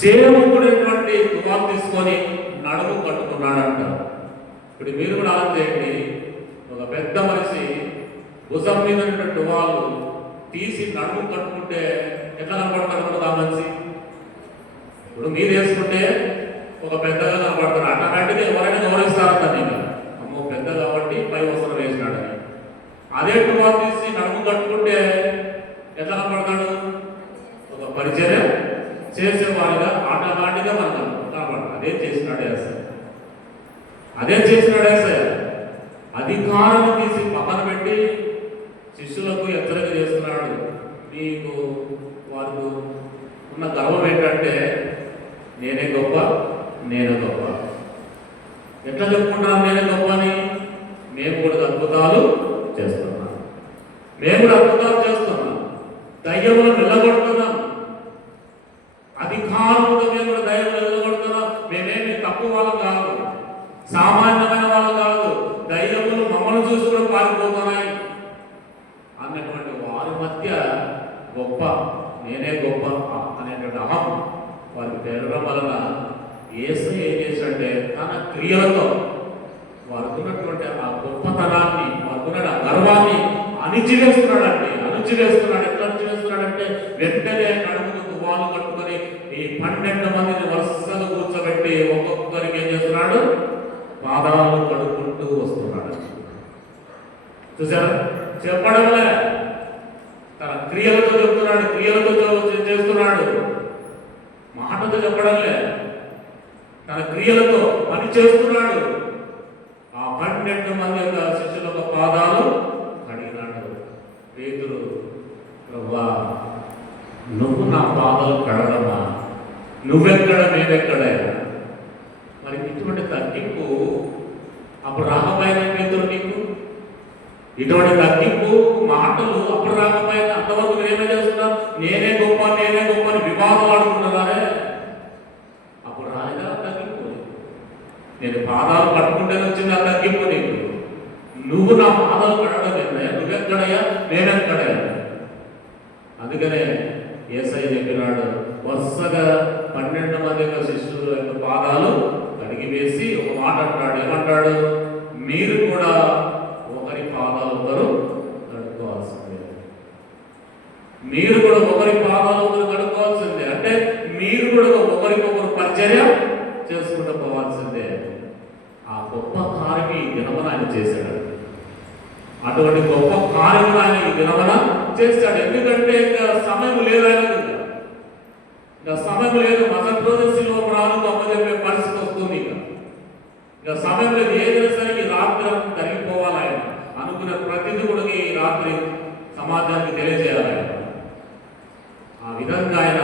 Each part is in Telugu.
సేవకుడైనటువంటి తువాలు తీసుకొని నడుము కట్టుకున్నాడంట. ఇప్పుడు మీరు కూడా ఆలోచన చేయండి, ఒక పెద్ద మనిషి భుజం మీద తువాలు తీసి నడుము కట్టుకుంటే ఎట్లా కనపడతారు ఆ మనిషి? ఇప్పుడు మీరు వేసుకుంటే ఒక పెద్దగా కనపడతారు. అట్లాంటిది ఎవరైనా గౌరవిస్తారంట. నేను అమ్మో పెద్ద కాబట్టి పై వస్త్రం వేసినాడని. అదే టువాలు తీసి నడుము కట్టుకుంటే ఎట్లా కనపడతాడు? ఒక పరిచర్య చేసేవాడిగా ఆటలాంటిగా మనకు కనపడతాడు. అదే చేసినాడు యేసయ్య. అధికారాన్ని తీసి పక్కన పెట్టి శిష్యులకు హెచ్చరిక చేస్తున్నాడు. మీకు వారికి ఉన్న గర్వం ఏంటంటే నేనే గొప్ప. ఎట్లా చెప్పుకుంటున్నాను నేనే గొప్ప అని? మేము కూడా అద్భుతాలు చేస్తున్నాం, దయ్యములను వెళ్ళగొడుతున్నాం, అధికారులతో మేము కూడా దయ్యములను వెళ్ళగొడుతున్నాం. మేమేమి తక్కువ వాళ్ళం కాదు, సామాన్యమైన వాళ్ళు కాదు. దయ్యములు మమ్మల్ని చూసి కూడా పారిపోతున్నాయి అన్నటువంటి వారి మధ్య నేనే గొప్ప అనేటువంటి అహం వారికి పెరగడం వలన యేసయ్య ఏం చేశాడంటే తన క్రియలతో వారికి ఉన్నటువంటి ఆ గొప్పతనాన్ని, వారికి ఉన్న గర్వాన్ని అణిచివేస్తున్నాడంటే ఎట్లా అణిచివేస్తున్నాడంటే వెంటనే నడుముకు తువాలు కట్టుకొని ఈ 12 మందిని వరుసగా కూర్చోబెట్టి ఒక్కొక్కరికి ఏం చేస్తున్నాడు? పాదాలు కడుక్కుంటూ వస్తున్నాడు. చూసారా? చెప్పడంలే, తన క్రియలతో చెప్తున్నాడు, క్రియలతో చేస్తున్నాడు. మాటతో చెప్పడంలే, తన క్రియలతో పని చేస్తున్నాడు. ఆ 12 మంది యొక్క శిష్యుల యొక్క పాదాలు కడిగినాడు. పేతురు, ప్రభువా నువ్వు నా పాదాలు కడగడమా? నువ్వెక్కడ మేమెక్కడైనా? మరి ఇటువంటి తగ్గింపు అప్పుడు రాకపోయినా పేతురు నీకు? ఇటువంటి తగ్గింపు మాటలు అప్పుడు రాకపోయినా అంతవరకు నేనే చేస్తున్నాను, నేనే గొప్ప అని వివాదం ఆడుకుంటున్నారే. అప్పుడు రాలేదా తగ్గింపు? నేను పాదాలు పట్టుకుంటేనే వచ్చింది ఆ తగ్గింపు నీకు. నువ్వు నా పాదాలు కడగడం ఏంటయ్యా? నువ్వెక్కడయ్యా? నేనెక్కడయ్యా? అందుకనే యేసయ్య చెప్పినాడు, వరుసగా 12 మంది యొక్క శిష్యుల యొక్క పాదాలు కడిగి వేసి ఒక మాట అంటాడు. ఏమంటాడు? మీరు కూడా ఒకరి పాదాలు ఒకరు కడుక్కోవాల్సిందే. అంటే మీరు కూడా ఒకరికొకరు పరిచర్య చేసుకుంటూ పోవాల్సిందే. ఆ గొప్ప కార్యం ఈ దినమున ఆయన చేశాడు. అటువంటి గొప్ప కార్యం ఆయన ఈ దినమున చేస్తాడు. ఎందుకంటే ఇంకా సమయం లేదు ఆయనకు. ఇంకా సమయం లేదు. మొదటి రోజు శిలువ ప్రాణులు అప్పచెప్పే పరిస్థితి వస్తుంది. ఇంకా సమయం లేదు. ఏదైనా సరే ఈ రాత్రి జరిగిపోవాలి. ఆయన అనుకునే ప్రతిదీ కూడా ఈ రాత్రి సమాజానికి తెలియజేయాలి. ఆయన ఆ విధంగా ఆయన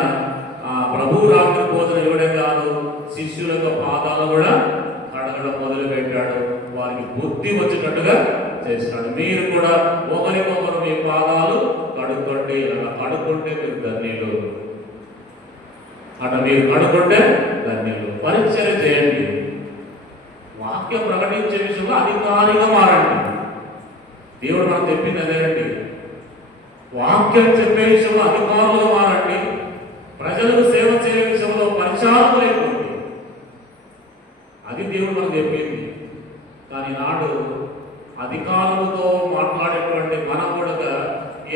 ప్రభు రాత్రి భోజనం ఇవ్వడం కాదు, శిష్యుల యొక్క పాదాలు కూడా కడగడం మొదలు పెట్టాడు. వారికి బుద్ధి వచ్చినట్టుగా చేసినాడు. మీరు కూడా ఒకరికొకరు మీ పాదాలు కడుక్కోండి. అలా కడుక్కుంటే మీరు ధన్యులు. పరిచర్య చేయండి. వాక్యం ప్రకటించే విషయంలో అధికారిగా మారండి. దేవుడు మనకు చెప్పింది అదేనండి. వాక్యం చెప్పే విషయంలో అధికారులుగా మారండి. ప్రజలకు సేవ చేయ విషయంలో పరిచారకులు అయిపోండి. అది దేవుడు మనకు చెప్పింది. కానీ నాడు అధికారులతో మాట్లాడేటువంటి మనం కూడా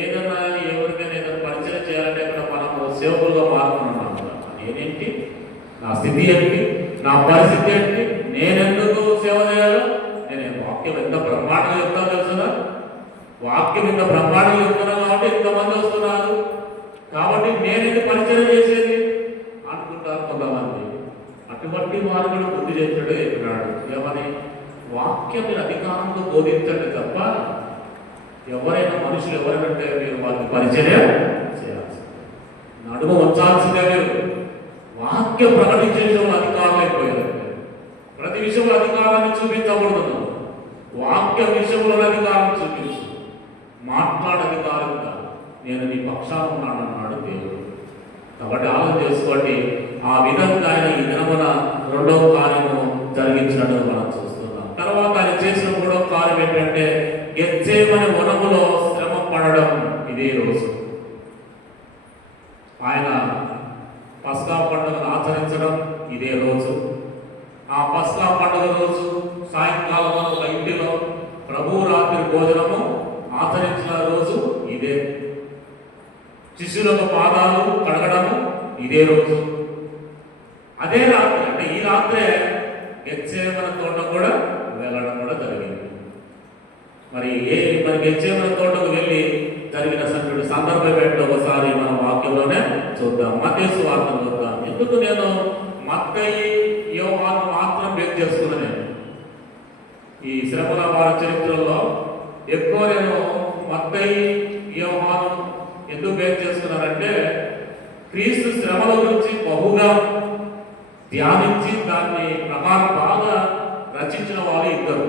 ఏదైనా ఎవరికైనా ఏదైనా పరిచయం చేయాలంటే అక్కడ మనము సేవకులుగా మారుతున్నాం. నేనేంటి, నా స్థితి ఏంటి, నా పరిస్థితి ఏంటి, నేనెందుకు సేవ చేయాలో? నేను వాక్యం ఎంత బ్రహ్మాండంగా చెప్తాను తెలుసుదా? వాక్యం ఇంత బ్రహ్మాండంగా చెప్తున్నాను కాబట్టి ఇంతమంది వస్తున్నారు కాబట్టి నేనేది పరిచయం చేసేది అనుకుంటారు కొంతమంది. అటువంటి వారు కూడా బుద్ధి చేస్తాడు చెప్పినాడు. ఏమని? వాక్యం మీరు అధికారంతో బోధించండి తప్ప ఎవరైనా మనుషులు ఎవరైనా మీరు వారికి పరిచయం చేయాల్సింది, నడుమ వచ్చాల్సిందే. మీరు వాక్యం ప్రకటించే విషయంలో అధికారులు అయిపోయారు. ప్రతి విషయంలో అధికారాన్ని చూపించకూడదు. వాక్య విషయంలో అధికారం చూపించు. మాట్లాడధికారంగా నేను నీ పక్షాన ఉన్నానన్నాడు దేవుడు. కాబట్టి ఆలోచన చేసుకోండి. ఆ విధంగా ఆయన ఈ దినమున 2వ కార్యము జరిగించినట్టు మనం చూస్తున్నాం. తర్వాత ఆయన చేసిన 3వ కార్యం ఏంటంటే గెత్సేమనే వనములో శ్రమ పడడం. ఇదే రోజు ఆయన పస్కా పండుగను ఆచరించడం ఇదే రోజు. ఆ పస్కా పండుగ రోజు సాయంకాలంలో ఒక ఇంటిలో ప్రభు రాత్రి భోజనము ఆచరించిన రోజు ఇదే. శిష్యులకు పాదాలు కడగడము ఇదే రోజు. అదే రాత్రి అంటే ఈ రాత్రే గెత్సేమనే తోట కూడా వెళ్ళడం కూడా జరిగింది. మరి గెత్సేమనే తోటకు వెళ్ళి జరిగిన సందర్భం ఏంటో ఒకసారి మన వాక్యంలోనే చూద్దాం. మత్తయి సువార్తను చూద్దాం. ఎందుకు నేను మత్తయి యోహాను మాత్రం బేక్ చేసుకున్నాను? ఈ శ్రమల వారి చరిత్రలో ఎక్కువ నేను మత్తయి యోహాను ఎందుకు బేక్ చేసుకున్నానంటే క్రీస్తు శ్రమల గురించి బహుగా ధ్యానించి దాన్ని ప్రకారం బాగా రచించిన వాళ్ళు ఇద్దరు.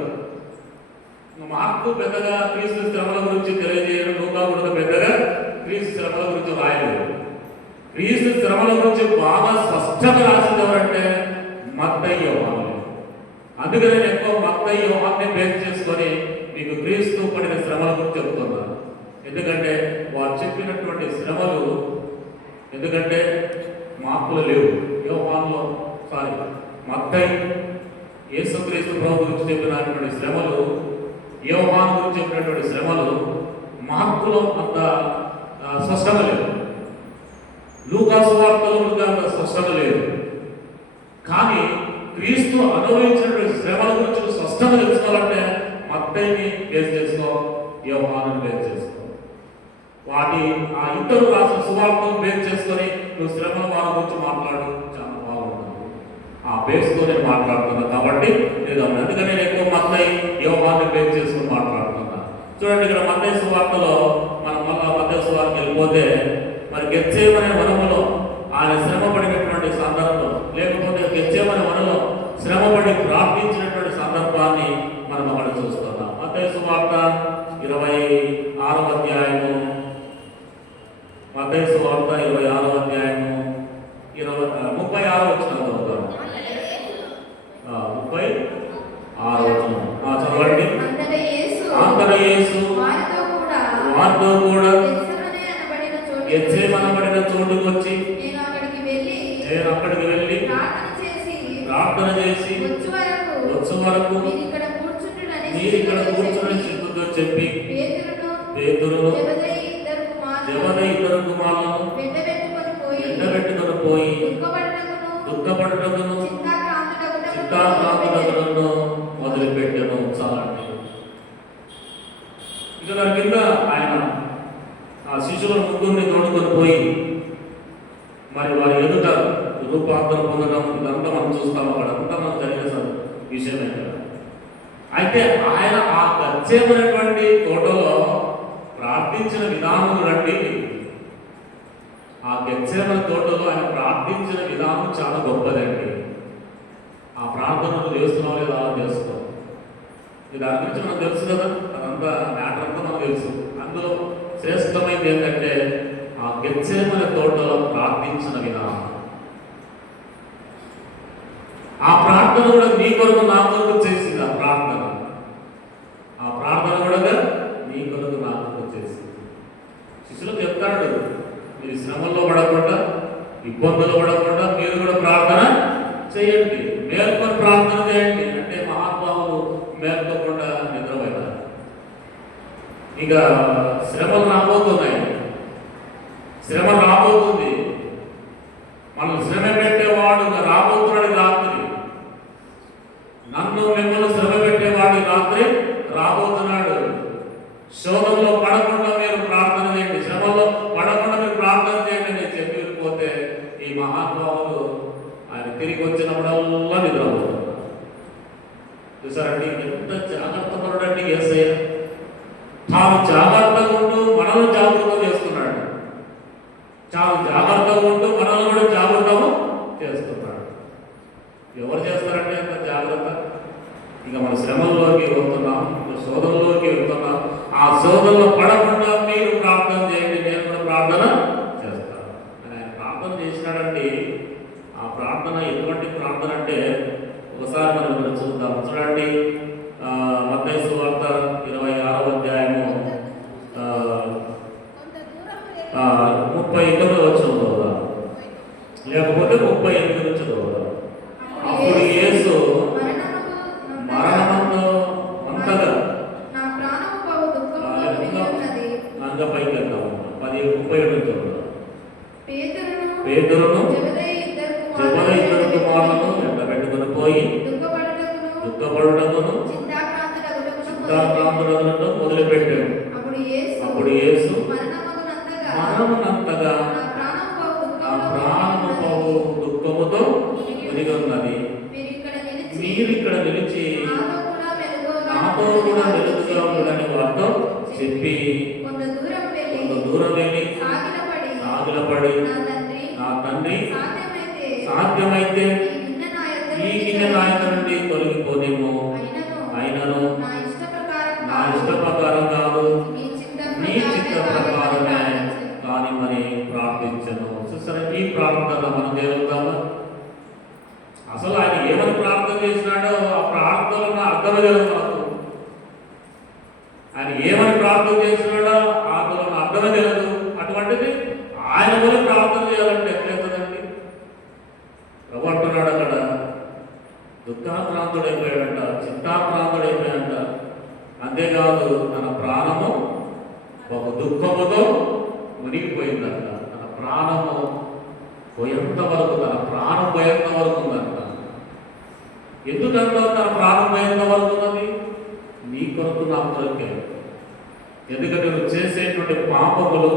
మార్కు పెద్దగా క్రీస్తు శ్రమల గురించి తెలియజేయడం, లూకా కూడా పెద్దగా క్రీస్తు శ్రమల గురించి రాయలేదు. క్రీస్తు శ్రమల గురించి బాగా స్పష్టంగా రాసింది ఎవరంటే మత్తయి యోహాను. అందుకని నేను ఎక్కువ మత్తయి యోహాన్ని బేస్ చేసుకొని మీకు క్రీస్తు పడిన శ్రమల గురించి చెప్తున్నాను. ఎందుకంటే వారు చెప్పినటువంటి శ్రమలు, ఎందుకంటే మార్కులు లేవు. యోహానులో మత్తయి యేసుక్రీస్తు ప్రభు గురించి చెప్పినటువంటి శ్రమలు, యోహాను గురించి చెప్పినటువంటి శ్రమలు మార్కులో అంత స్పష్టంగా లేదు. లూకా సువార్తలో అంత స్పష్టంగా లేదు. కానీ క్రీస్తు అనుభవించినటువంటి శ్రమల గురించి స్పష్టంగా తెలుసుకోవాలంటే మత్తయిని బేస్ చేసుకో, యోహానుని బేస్ చేసుకో. వాటి ఆ ఇద్దరు రాసిన సువార్తను బేస్ చేసుకొని నువ్వు శ్రమల వారి గురించి మాట్లాడు, చాలా బాగుంటుంది. ఆ బేస్తో నేను మాట్లాడుతున్నా కాబట్టి నేను అందుకని నేను ఎక్కువ మత్తయి యోహాన్ని బేస్ చేసుకుని మాట్లాడుతున్నా. చూడండి, ఇక్కడ మత్తయి సువార్తలో మనం మళ్ళా మత్తయి సువార్తకి వెళ్ళిపోతే మరి గెత్సేమనే వనములో ఆయన శ్రమ పడినటువంటి సందర్భం, లేకపోతే గెత్సేమనే వనలో శ్రమపడి ప్రార్థించినటువంటి సందర్భాన్ని మనం అక్కడ చూస్తున్నాం. మత్తయి సువార్త 26వ అధ్యాయము, మత్తయి సువార్త 26వ అధ్యాయము 36వ వచనం చదువుతాం. 36వ వచనం చదవండి. అంతటా యేసు వారితో కూడా గెత్సేమనబడిన చోటుకు వచ్చి నేను అక్కడికి వెళ్ళి ప్రార్థన చేసి వచ్చు వరకు మీరు ఇక్కడ కూర్చుని సిగ్గుతో చెప్పి పేతురును జెబెదయి ఇద్దరు కుమారులను వెంటబెట్టుకొని పోయి దుఃఖపడుటకును చింతాక్రాంతుడకును మొదలుపెట్టెను. చాలండి. ఇక దాని కింద ఆయన ఆ శిశువుల ముగ్గురిని తోడుకొని పోయి మరి వారి ఎదుట రూపాంతరం పొందడం ఇదంతా మనం చూస్తాం. అక్కడంతా మనం జరిగిన విషయమే కదా. అయితే ఆయన ఆ గెత్సేమనేటువంటి తోటలో ప్రార్థించిన విధానం రండి. ఆ గెత్సేమనే తోటలో ఆయన ప్రార్థించిన విధానం చాలా గొప్పదండి. ఆ ప్రార్థనలు చేస్తున్నాం లేదా చేసుకో, దాని గురించి మనకు తెలుసు కదా. అదంతా మ్యాటర్ అంతా మనకు తెలుసు. అందులో శ్రేష్టమైనది ఏంటంటే ఆ గెత్సేమనే తోటలో ప్రార్థించిన విధానం. ఆ ప్రార్థన కూడా నీ కొరకు నా కొరకు చేసింది. ఆ ప్రార్థన కూడా నీ కొరకు నా కొరకు చేసింది. శిష్యులకు చెప్తాడు, మీరు శ్రమల్లో పడకుండా, ఇబ్బందులు పడకుండా మీరు కూడా ప్రార్థన చేయండి, మేల్కొని ప్రార్థన చేయండి. అంటే మహాత్మావులు మేల్కోకుండా నిద్రపోయినారు. ఇక శ్రమలు రాబోతున్నాయి, శ్రమ రాబోతుంది. మనం శ్రమ పెట్టేవాడు రాబోతున్నాడు రాత్రి. నన్ను మిమ్మల్ని శ్రమ పెట్టేవాడు రాత్రి రాబోతున్నాడు. శోధంలో పడకుండా మీరు ప్రార్థన చేయండి, శ్రమలో పడకుండా మీరు ప్రార్థన చేయండి నేను చెప్పి వెళ్ళిపోతే ఈ మహాత్మావులు ఆయన తిరిగి వచ్చినప్పుడల్లా నిద్రపోతున్నారు. చూసారండి ఎంత జాగ్రత్త పడండి. యేసయ్య తాను జాగ్రత్తగా ఉంటూ మనల్ని జాగ్రత్త చేస్తున్నాడు. చాలా జాగ్రత్తగా ఉంటూ మనల్ని కూడా జాగ్రత్తగా చేస్తున్నాడు. ఎవరు చేస్తారంటే అంత జాగ్రత్త? ఇక మన శ్రమంలోకి వెళ్తున్నాం, శోధనలోకి వెళ్తున్నాం. ఆ శోధనలో పడకుండా మీరు ప్రార్థన చేయండి, నేను కూడా ప్రార్థన చేస్తాను అని ఆయన ప్రార్థన చేసినాడండి. ఆ ప్రార్థన ఎటువంటి ప్రార్థన అంటే ఒకసారి మనం చూద్దాం. చూడండి, మత్తయి సువార్త 26వ అధ్యాయము 39వ వచనం చదువుదాం. లేకపోతే 38 నుంచి చదవాలి. అప్పుడు యేసు మరణమందు అంతగా అంత పైకి వెళ్తాము. 37 నుంచి చదవాలి. పేతురును జబదయి ఇద్దరు కుమారులను వెంట పెట్టుకుని పోయి దుఃఖపడుటకును చింతాక్రాంతుడగుటకు మొదలుపెట్టాడు. అప్పుడు యేసు మరణమునంతగా నా ప్రాణము పోవు దుఃఖముతో మునిగి ఉన్నది. మీరు ఇక్కడ నిలిచి నాతో కూడా వెలుగుగా ఉండని వారితో చెప్పి కొంత దూరం వెళ్ళి సాగిలపడి నా తండ్రి సాధ్యమైతే ఈ గిన్నె నా యొద్ద నుండి తొలగిపోనేమో, అయినను నా ఇష్ట ప్రకారం కాదు నీ చిత్త ప్రకారమే కానీ మరి ప్రార్థించను. సరే, ఈ ప్రార్థన మనం చేరుతామా? అసలు ఆయన ఏమని ప్రార్థన చేసినాడో ఆ ప్రార్థన అర్థం లేదు మనకు. ఆయన ఏమని ప్రార్థన చేసినాడో ఆ అర్థమే తెలియదు. అటువంటిది ఆయన కూడా ప్రార్థన చేయాలంటే ఎట్లవుతుందండి? ప్రభు అంటున్నాడు అక్కడ, దుఃఖాక్రాంతుడైపోయాడంట, చింతాక్రాంతుడైపోయాడంట. అంతేకాదు తన ప్రాణము ఒక దుఃఖముతో మునిగిపోయిందంట. తన ప్రాణము పోయేంత వరకు, తన ప్రాణం పోయేంత వరకు ఉందంట. ఎందుకంటే తన ప్రాణం పోయేంత వరకు ఉన్నది నీ కొరకు నా కొరకే. ఎందుకంటే నువ్వు చేసేటువంటి పాపములు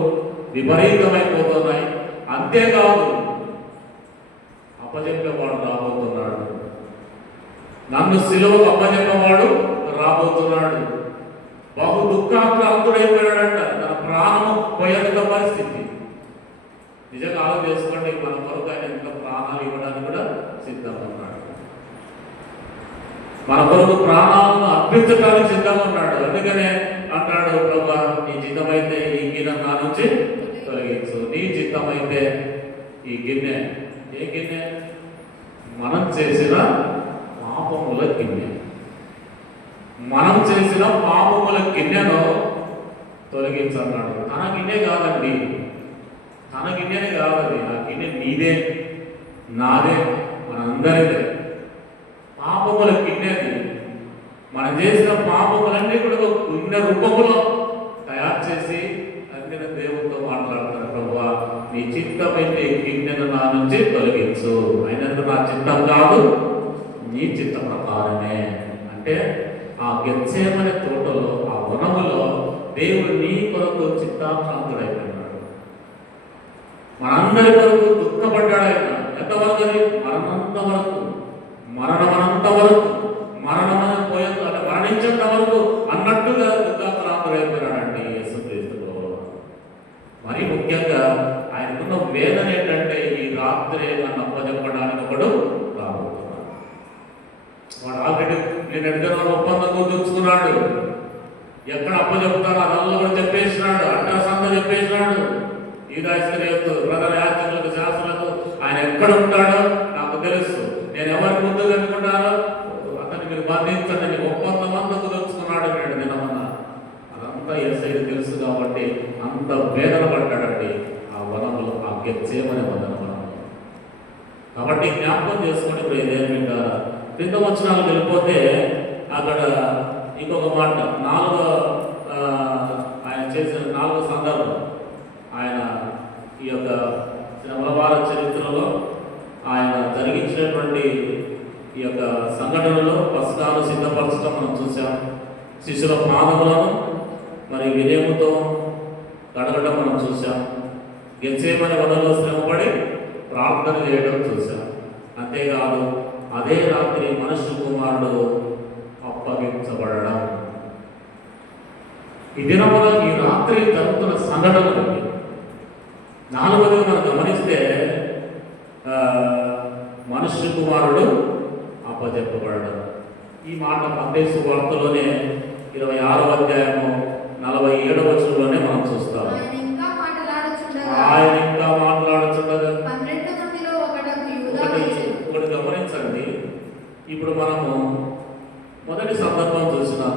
విపరీతమైపోతున్నాయి. అంతేకాదు అప్పజెప్పేవాడు రాబోతున్నాడు, నన్ను సిలువకు అప్పజెప్పేవాడు రాబోతున్నాడు. బహు దుఃఖాక్రాంతుడైపోయాడంట. తన ప్రాణము పోయేంత పరిస్థితి. నిజంగా ఆలోచన చేసుకోండి, మన కొరకు ఆయన ఎంత ప్రాణాలు ఇవ్వడానికి కూడా సిద్ధంగా ఉన్నాడు. మన కొరకు ప్రాణాలను అర్పించడానికి సిద్ధంగా ఉన్నాడు. అందుకనే అంటాడు, ప్రభా నీ చిత్తమైతే ఈ గిన్నె నా నుంచి తొలగించు. నీ చిత్తమైతే ఈ గిన్నె, ఏ గిన్నె? మనం చేసిన పాపముల గిన్నె. మనం చేసిన పాపముల గిన్నెను తొలగించన్నాడు. తన గిన్నె కాదండి, తన గిన్నెనే కాదు. ఆ గిన్నె నీదే, నాదే, మనందరిదే. పాపముల గిన్నెది. మనం చేసిన పాపములన్నీ కూడా ఒక గిన్నె రూపములో తయారు చేసి అందుకనే దేవుడితో మాట్లాడతారు, ప్రభువా నీ చిత్తమైతే గిన్నెను నా నుంచి తొలగించు. అయినందుకు నా చిత్తం కాదు నీ చిత్త ప్రకారమే. అంటే ఆ గెత్సేమనే తోటలో, ఆ వనములో దేవుడు నీ కొరకు చిత్తాక్రాంతుడైపోయినాడు. మనందరి కొరకు దుఃఖపడ్డాడు ఆయన. ఎంతవరకు? అది మరణంత వరకు, మరణమనంత వరకు, మరణమని పోయేంత అంటే మరణించేంత వరకు అన్నట్టుగా దుఃఖాక్రాంతుడైపోయినాడండి యేసుక్రీస్తులో. మరి ముఖ్యంగా ఆయనకున్న వేదన ఏంటంటే ఈ రాత్రి నన్ను అప్పచెప్పడానికి ఒకడు రాబోతున్నాడు. వాడు ఆల్రెడీ నేను ఎడగన ఒప్పందం కుదుర్చుకున్నాడు. ఎక్కడ అప్పచెప్తానో అదల్లో కూడా చెప్పేసినాడు. అడ్రస్ అంతా చెప్పేసినాడు. యూదాయిస్కరియోతు ప్రధాన యాజకులకు, శాస్త్రులకు ఆయన ఎక్కడ ఉంటాడో నాకు తెలుసు. నేను ఎవరి ముందు కనుకుంటానో అతన్ని మీరు బంధించండి అని ఒప్పందం అంతా కుదుర్చుకున్నాడు. నేను దినమన్నా అదంతా యేసయ్యకు తెలుసు కాబట్టి అంత వేదన పడ్డాడండి ఆ వనంలో, ఆ గెత్సేమనే వదన వనంలో. కాబట్టి జ్ఞాపకం చేసుకుని ఇప్పుడు ఏదేమి వింటారా? క్రింద వచనాలు వెళ్ళిపోతే అక్కడ ఇంకొక మాట, ఆయన చేసిన 4 సందర్భం, ఆయన ఈ యొక్క శ్రమలవార చరిత్రలో ఆయన జరిగించినటువంటి ఈ యొక్క సంఘటనలో పస్కాను సిద్ధపరచడం మనం చూసాం. శిష్యుల పాదములను మరి వినయముతో కడగడం మనం చూసాం. గెత్సేమనే వనంలో శ్రమపడి ప్రార్థన చేయడం చూసాం. అంతేకాదు అదే రాత్రి మనుష్య కుమారుడు అప్పగించబడడం. ఈ దినమున ఈ రాత్రి జరుగుతున్న సంఘటనలు 4వది మనం గమనిస్తే మనుష్య కుమారుడు అప్పచెప్పబడడం. ఈ మాట మత్తయి సువార్తలోనే 26వ అధ్యాయము 47వ వచనంలోనే మనం చూస్తాం. ఆయన ఇంకా మాట్లాడుచుండగా ఒకటి గమనించండి. ఇప్పుడు మనము మొదటి సందర్భం చూసినాం.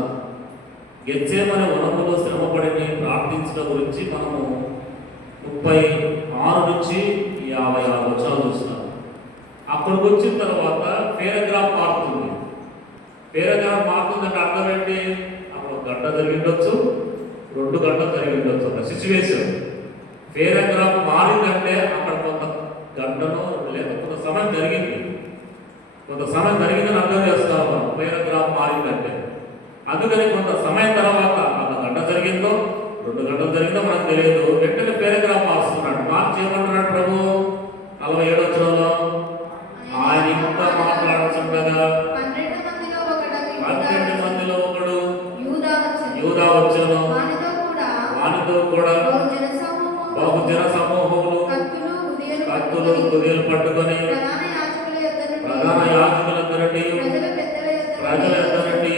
గెత్సేమనే వనములో శ్రమపడిని ప్రార్థించడం గురించి మనము 36 నుంచి 56 వచనాలు చూసినాం. అక్కడికి వచ్చిన తర్వాత పేరాగ్రాఫ్ మారుతుంది. పేరాగ్రాఫ్ మారుతుందంటే అర్థం ఏంటి? అక్కడ 1 గంట జరిగిండొచ్చు, 2 గంటలు జరిగిండొచ్చు. ఒక సిచ్యువేషన్ పేరాగ్రాఫ్ మారిందంటే అక్కడ కొంత గంటను లేదా కొంత సమయం జరిగింది, కొంత సమయం జరిగిందని అర్థం చేస్తాము. పేరాగ్రాఫ్ మారిందంటే అందుకని కొంత సమయం తర్వాత 1 గంట జరిగిందో 2 గంటలు జరిగిందో మనకు తెలియదు. వెంటనే పేరాగ్రాఫ్ మారుస్తున్నాడు. మార్చి ఏమంటున్నాడు ప్రభు 47వ వచనంలో? ఆయన ఇంకా మాట్లాడుతుండగా 12 మందిలో ఒకడు యూదా వచ్చెను. వానితో కూడా బహు జన సమూహములు కత్తులు కుదియలు పట్టుకొని ప్రధాన యాజకులందరినీ ప్రజల యొద్దనుండి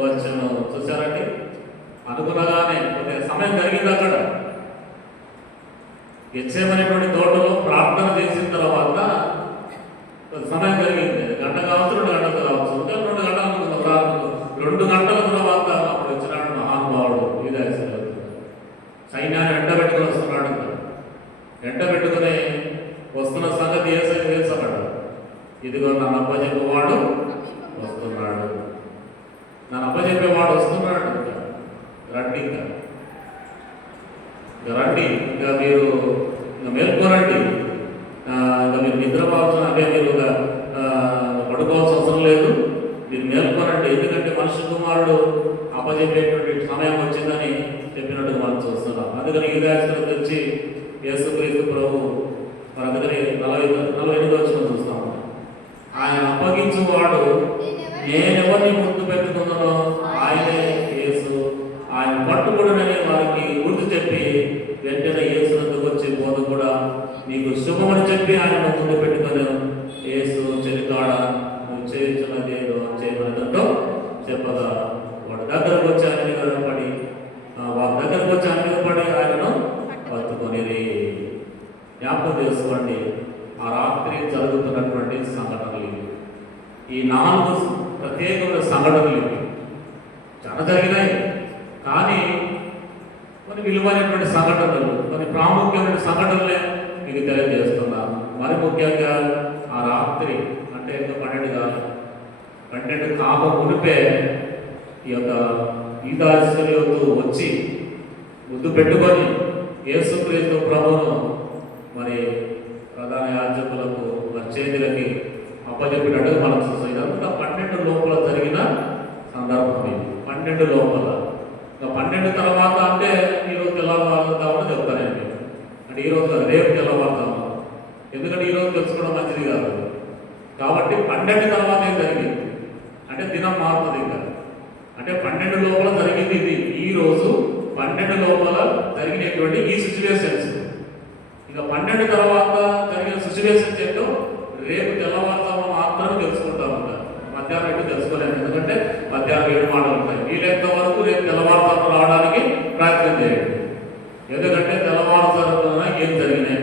వచ్చెను. చూసారండి, అనుకున్నగానే కొద్దిగా సమయం జరిగింది. అక్కడ గెత్సేమనేటువంటి తోటలో ప్రార్థన చేసిన తర్వాత కొంత సమయం జరిగింది. గంట కావచ్చు, 2 గంటలు కావచ్చు, 2 గంటలు అనుకుందాం ప్రార్థన. 2 గంటల తర్వాత అప్పుడు వచ్చినాడు మహానుభావుడు యూదాయిస్కరియోతు. సైన్యాన్ని వెంటబెట్టుకుని వస్తున్నాడు. వెంటబెట్టుకుని వస్తున్న సంగతి వేసన్నాడు. ఇదిగో నన్ను అప్పచెప్పేవాడు వస్తున్నాడు, నన్ను అప్పచెప్పేవాడు వస్తున్నాడు. రండి, ఇంకా రండి, ఇంకా మీరు మేల్కోరండి, ఇంకా మీరు నిద్రపోవాల్సిన అదే మీరు పడుకోవాల్సిన అవసరం లేదు, మీరు మేల్కోరండి. ఎందుకంటే మనుష్య కుమారుడు అప్పచెప్పేటువంటి సమయం వచ్చిందని చెప్పినట్టుగా మనం చూస్తున్నాం. అందుకని యూదాయిస్కరియోతు వచ్చి యేసుక్రీస్తు ప్రభు మరి అందుకని 48వ వచనం చూస్తాము. ఆయన అప్పగించువాడు నేనెవరిని గుర్తు పెట్టుకున్నానో ఆయనే యేసు, ఆయన పట్టుకుడనని వారికి గుర్తు చెప్పి వెంటనే యేసునందుకు వచ్చి బోధ కూడా నీకు శుభమని చెప్పి ఆయన ముందు పెట్టుకుని యేసు చెలికాడ నువ్వు చేయించున్నదేదో చేయమన్నదంటూ చెప్పగా వాడి దగ్గరకు వచ్చి ఆయన మీద పడి వారి దగ్గరకు వచ్చి ఆయన మీద పడి ఆయనను పట్టుకొనిరి. జ్ఞాపకం చేసుకోండి, ఆ రాత్రి జరుగుతున్నటువంటి సంఘటనలు ఇవి. ఈ 4 ప్రత్యేకమైన సంఘటనలు ఇవి. చాలా జరిగినాయి, కానీ కొన్ని విలువైనటువంటి సంఘటనలు, కొన్ని ప్రాముఖ్యమైన సంఘటనలే మీకు తెలియజేస్తున్నాను. మరి ముఖ్యంగా ఆ రాత్రి అంటే ఇంకా 12 కాక మునిపే ఈ యొక్క యూదాయిస్కరియోతు వచ్చి ముద్దు పెట్టుకొని యేసుక్రీస్తు ప్రభువును మరి ప్రధాన యాజకులకు మరి చేతులకి అప్పచెప్పినట్టుగా మనం చూస్తాం. ఇదంతా 12 లోపల జరిగిన సందర్భం. ఇది 12 లోపల. ఇంకా 12 తర్వాత అంటే ఈరోజు తెల్లవారుతామని చెప్తానండి. అంటే ఈరోజు కాదు, రేపు తెల్లవారుతాము. ఎందుకంటే ఈరోజు తెలుసుకోవడం మంచిది కాదు. కాబట్టి 12 తర్వాత ఏం జరిగింది అంటే దినం మారుతుంది. ఇంకా అంటే 12 లోపల జరిగింది ఇది. ఈరోజు 12 లోపల జరిగినటువంటి ఈ సిచ్యువేషన్స్, ఇక 12 తర్వాత జరిగిన సిచ్యువేషన్స్ ఏంటో రేపు తెల్లవారుతాము మాత్రమే తెలుసుకుంటా ఉంటారు. మధ్యాహ్నం ఎటు తెలుసుకోలేదు, ఎందుకంటే మధ్యాహ్నం 7 మాటలు ఉంటాయి. వీలైనంత వరకు రేపు తెల్లవారుతాము రావడానికి ప్రయత్నం చేయండి. ఎందుకంటే తెల్లవారుతామున ఏం జరిగినాయి,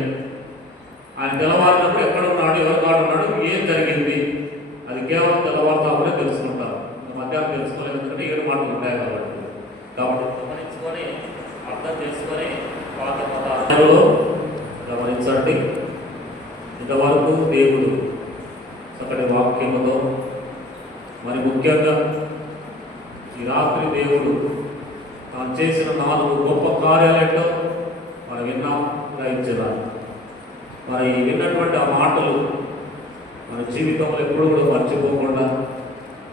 ఆయన తెల్లవారినప్పుడు ఎక్కడ ఉన్నాడు, ఎవరు కాడున్నాడు, ఏం జరిగింది, అది కేవలం తెల్లవారుతామనే తెలుసుకుంటారు. మధ్యాహ్నం తెలుసుకోలేదు, ఎందుకంటే 7 మాటలు ఉంటాయి కాబట్టి. గమనించుకొని అర్థం చేసుకొని పాత పదాలలో గమనించండి. ఇంతవరకు దేవుడు చక్కటి వాక్యముతో మరి ముఖ్యంగా ఈ రాత్రి దేవుడు తాను చేసిన 4 గొప్ప కార్యాలేంటో మనం విన్నాం, గ్రహించాలి. మరి విన్నటువంటి ఆ మాటలు మన జీవితంలో ఎప్పుడు కూడా మర్చిపోకుండా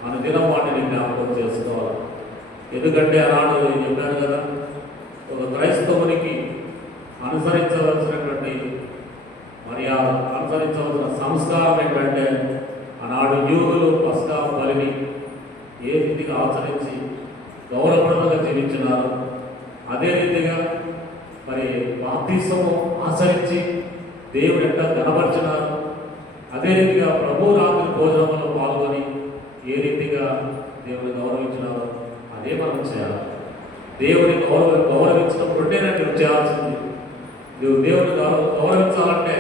మన దినం వాటిని జ్ఞాపకం చేసుకోవాలి. ఎందుకంటే ఆనాడు నేను చెప్పాను కదా, ఒక క్రైస్తవునికి అనుసరించవలసినటువంటి మర్యాద, అనుసరించవలసిన సంస్కారం ఏంటంటే ఆనాడు యూదులు పస్కా బలిని ఏ రీతిగా ఆచరించి గౌరవప్రదంగా జీవించినారు, అదే రీతిగా మరి బాప్తిస్మము ఆచరించి దేవుడు ఎట్లా కనపరిచినారు, అదే రీతిగా ప్రభు రాత్రి భోజనంలో పాల్గొని ఏ రీతిగా దేవుని గౌరవించినారో అదే మనం చేయాలి. దేవుని గౌరవించినప్పుడు 2 చేయాల్సింది. నువ్వు దేవుని గౌరవించాలంటే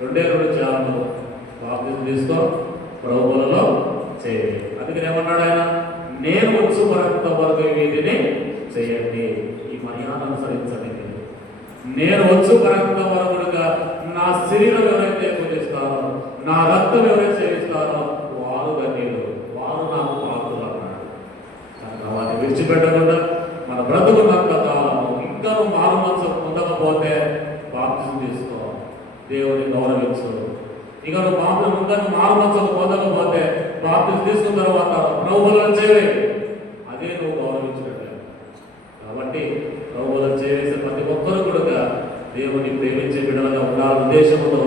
2 చేయాలి. బాప్తిస్మం తీసుకో, ప్రభువులలో చేయండి. అందుకని ఏమన్నాడు ఆయన, నేను వచ్చు మరింత వరకు వీటిని చేయండి, ఈ మర్యాద అనుసరించండి. నేను వచ్చు మరింత వరకుగా నా శరీరం ఎవరైతే పూజిస్తారో, నా రక్తం ఎవరైతే సేవిస్తారో వారు ధన్యులు, వారు నాకు పాత్రలు అన్నాడు. కనుక వాటిని విడిచిపెట్టకుండా మన బ్రతుకున్నంత కాలము ఇంకా నువ్వు మారు మనసు పొందకపోతే బాప్తిజం తీసుకో, దేవుని గౌరవించు. ఇక నువ్వు ఇంకా నువ్వు మారు మనసు పొందకపోతే బాప్తిజం తీసుకున్న తర్వాత ప్రభువులను చేయి, అదే నువ్వు గౌరవించినట్లే. కాబట్టి ప్రభువులను చేసే ప్రతి ఒక్కరు కూడా దేవుని ప్రేమించే బిడ్డలుగా ఉండాలని ఉద్దేశంతో